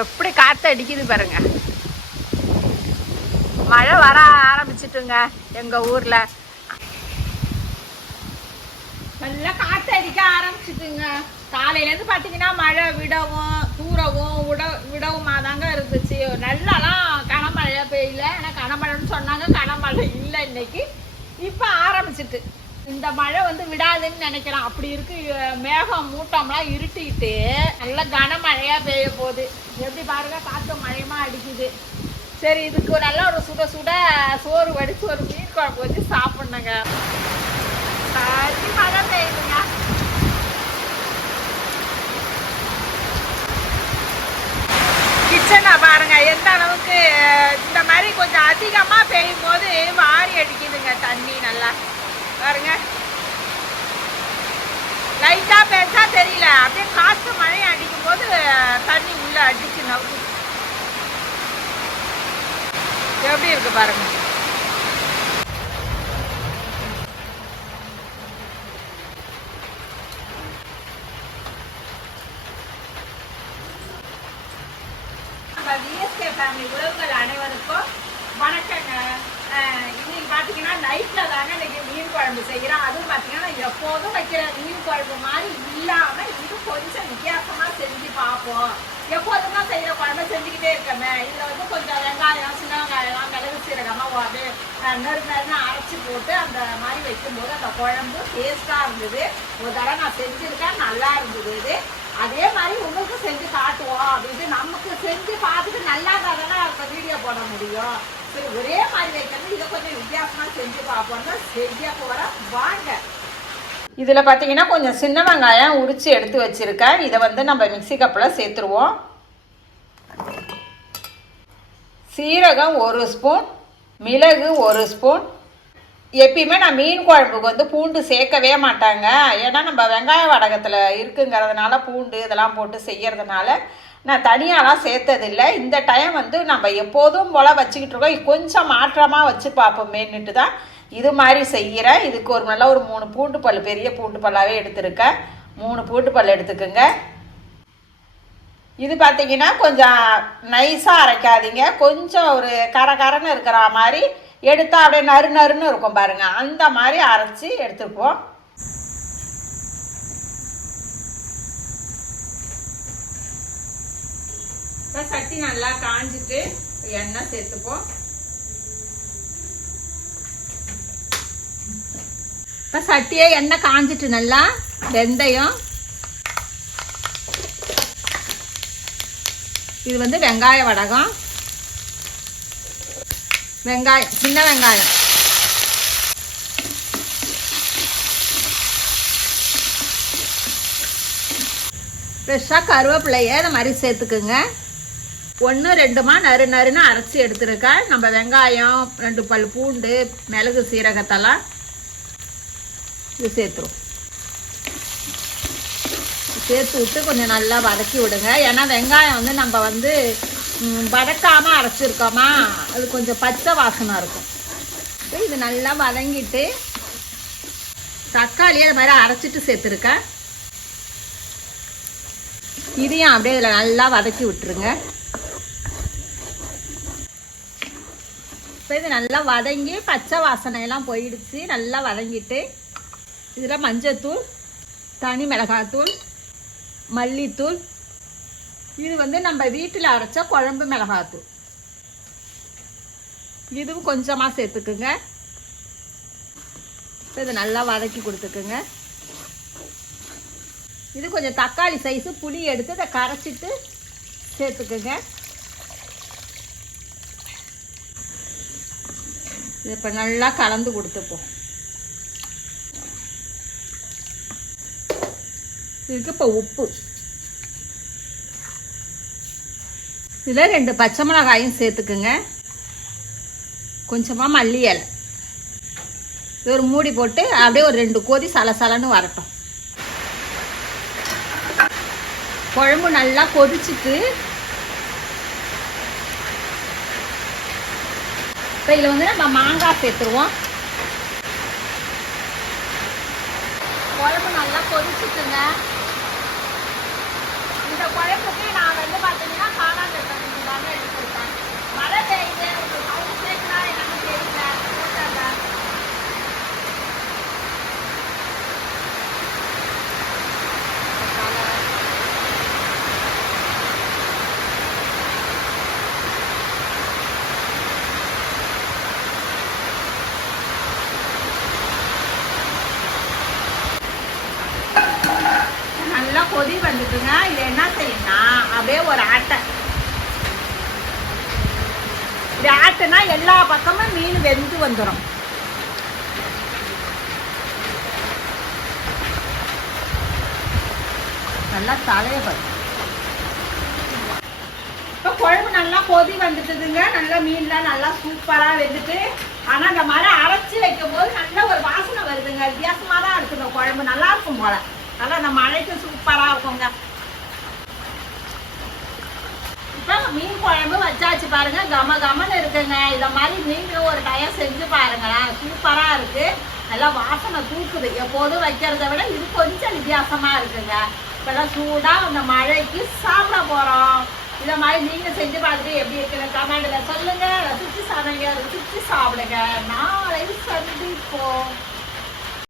எப்படி காற்று அடிக்குது பாருங்க. மழை வர ஆரம்பிச்சிட்டுங்க எங்கள் ஊரில். நல்லா காற்று அடிக்க ஆரம்பிச்சிட்டுங்க. காலையிலேருந்து பார்த்தீங்கன்னா மழை விடவும் தூரவும் விடவுமா தாங்க இருந்துச்சு. நல்லாலாம் கனமழையாக பெய்யல. ஆனால் கனமழைன்னு சொன்னாங்க, கனமழை இல்லை இன்னைக்கு. இப்போ ஆரம்பிச்சிட்டு இந்த மழை வந்து விடாதுன்னு நினைக்கிறேன். அப்படி இருக்கு. மேகம் மூட்டம்லாம் இருட்டிக்கிட்டு நல்ல கனமழையாக பெய்ய போகுது. எப்படி பாருங்க, காற்று மழையுமா அடிக்குது. சரி, இதுக்கு நல்லா ஒரு சுட சுட சோறு வடித்து ஒரு மீன் குழம்பு வச்சு சாப்பிட்ணுங்க. சரி, மழை பெய்யுதுங்க. கிச்சனை பாருங்க எந்த அளவுக்கு. இந்த மாதிரி கொஞ்சம் அதிகமாக பெய்யும் போது வாரி அடிக்குதுங்க தண்ணி. நல்லா பாருங்க, லைட்டா பெருசா தெரியல. அப்படியே காற்று மழை அடிக்கும் போது தண்ணி உள்ள அடிச்சு நவுக்கு. எப்படி இருக்கு பாருங்க. விஎஸ்கே ஃபேமிலி உறவுகள் அனைவருக்கும் வணக்கங்க. இன்னைக்கு பார்த்தீங்கன்னா நைட்டில் தாங்க இன்னைக்கு மீன் குழம்பு செய்கிறோம். அதுவும் பார்த்தீங்கன்னா எப்போதும் வைக்கிற மீன் குழம்பு மாதிரி இல்லாமல் இது கொஞ்சம் வித்தியாசமாக செஞ்சு பார்ப்போம். எப்போதும் தான் செய்கிற குழம்பு செஞ்சுக்கிட்டே இருக்கமே. இதில் வந்து கொஞ்சம் வெங்காயம், சின்ன வெங்காயம், மிளகு சீரகமாக அப்படியே நறுன்னு அரைச்சி போட்டு அந்த மாதிரி வைக்கும்போது அந்த குழம்பு டேஸ்ட்டாக இருந்தது. ஒரு தடவை நான் செஞ்சுருக்கேன், நல்லா இருந்தது. இது அதே மாதிரி உங்களுக்கு செஞ்சு காட்டுவோம் அப்படின்ட்டு நமக்கு செஞ்சு பார்த்துட்டு நல்லா தானே இப்போ வீடியோ போட முடியும். சரி, ஒரே மாதிரி வைக்கிறது இதை கொஞ்சம் வித்தியாசமாக செஞ்சு பார்ப்போம்னா செய்ய போகிற வாங்க. இதில் பார்த்தீங்கன்னா கொஞ்சம் சின்ன வெங்காயம் உரித்து எடுத்து வச்சுருக்கேன். இதை வந்து நம்ம மிக்ஸி கப்பில் சேர்த்துருவோம். சீரகம் 1 ஸ்பூன், மிளகு 1 ஸ்பூன். எப்பயுமே நான் மீன் குழம்புக்கு வந்து பூண்டு சேர்க்கவே மாட்டாங்க. ஏன்னா நம்ம வெங்காய வடகத்தில் இருக்குங்கிறதுனால பூண்டு இதெல்லாம் போட்டு செய்கிறதுனால நான் தனியாலாம் சேர்த்ததில்லை. இந்த டைம் வந்து நம்ம எப்போதும் போல் வச்சுக்கிட்டு இருக்கோம். கொஞ்சம் மாற்றமாக வச்சு பார்ப்போமேன்னுட்டு தான் இது மாதிரி செய்கிறேன். இதுக்கு ஒரு நல்ல ஒரு 3 பூண்டு பல், பெரிய பூண்டு பல்லாவே எடுத்துருக்கேன். 3 பூண்டு பல் எடுத்துக்குங்க. இது பார்த்தீங்கன்னா கொஞ்சம் நைஸாக அரைக்காதீங்க. கொஞ்சம் ஒரு கரகரன்னு இருக்கிற மாதிரி எடுத்தா அப்படியே நறுன்னு இருக்கும் பாருங்க. அந்த மாதிரி அரைச்சி எடுத்துப்போம். சட்டி நல்லா காஞ்சிட்டு எண்ணெய் சேர்த்துப்போம். இப்போ சட்டியே எண்ணெய் காஞ்சிட்டு நல்லா வெந்தயம், இது வந்து வெங்காய வடகம், வெங்காயம், சின்ன வெங்காயம், ஃப்ரெஷ்ஷாக கருவேப்பிலையை இந்த மாதிரி சேர்த்துக்குங்க. 1-2மா நறுன்னு அரைச்சி எடுத்துருக்கேன். நம்ம வெங்காயம், 2 பல் பூண்டு, மிளகு சீரகத்தெல்லாம் இது சேர்த்துரும். சேர்த்து விட்டு கொஞ்சம் நல்லா வதக்கி விடுங்க. ஏன்னா வெங்காயம் வந்து நம்ம வந்து வதக்காமல் அரைச்சிருக்கோமா, அது கொஞ்சம் பச்சை வாசனை இருக்கும். இது நல்லா வதங்கிட்டு தக்காளியை அது மாதிரி அரைச்சிட்டு சேர்த்துருக்கேன். இதையும் அப்படியே இதில் நல்லா வதக்கி விட்டுருங்க. இப்போ இது நல்லா வதங்கி பச்சை வாசனையெல்லாம் போயிடுச்சு. நல்லா வதங்கிட்டு இதில் மஞ்சத்தூள், தனி மிளகாத்தூள், மல்லித்தூள், இது வந்து நம்ம வீட்டில் அரைச்ச குழம்பு மிளகாத்தூள், இதுவும் கொஞ்சமாக சேர்த்துக்குங்க. இது நல்லா வதக்கி கொடுத்துக்குங்க. இது கொஞ்சம் தக்காளி சைஸு புளி எடுத்து இதை கரைச்சிட்டு சேர்த்துக்குங்க. இது இப்போ நல்லா கலந்து கொடுத்துப்போம். இதுக்கு இப்போ உப்பு, இதில் 2 பச்சை மிளகாயும் சேர்த்துக்குங்க. கொஞ்சமாக மல்லி இலை, இது ஒரு மூடி போட்டு அப்படியே ஒரு 2 கொதி சலசலன்னு வரட்டும். குழம்பு நல்லா கொதிச்சுட்டு இப்போ இதில் வந்து நம்ம மாங்காய் சேர்த்துருவோம். குழம்பு நல்லா கொதிச்சுட்டுங்க. இந்த குழம்புக்கு நான் வந்து பார்த்தீங்கன்னா இருக்குங்க. இது என்ன செய்யணும்னா அப்படியே ஒரு ஆட்டை இப்படி ஆட்டுனா எல்லா பக்கமும் மீன் வெந்து வந்துடும். நல்லா தலைவர் இப்போ குழம்பு நல்லா கொதி வந்துட்டுதுங்க. நல்லா மீன்லாம் நல்லா சூப்பராக வெந்துட்டு. ஆனால் இந்த மாதிரி அரைச்சி வைக்கும் போது நல்ல ஒரு வாசனை வருதுங்க. வித்தியாசமாக தான் இருக்குங்க. குழம்பு நல்லா இருக்கும் போல. நல்லா இந்த மழைக்கு சூப்பராக இருக்குங்க. இப்போ மீன் குழம்பு வச்சாச்சு பாருங்க. கம கமன்னு இருக்குங்க. இதை மாதிரி நீங்களும் ஒரு டயம் செஞ்சு பாருங்களேன். சூப்பராக இருக்கு. நல்லா வாசனை தூக்குது. எப்போதும் வைக்கிறத விட இது கொஞ்சம் வித்தியாசமாக இருக்குங்க. இப்போதான் சூடாக அந்த மழைக்கு சாப்பிட போகிறோம். இதை மாதிரி நீங்கள் செஞ்சு பார்த்துட்டு எப்படி இருக்குன்னு கமெண்ட்டில் சொல்லுங்கள். ரசிச்சு சமைங்க, ருசிச்சு சாப்பிடுங்க. நாளை சந்திப்போம்.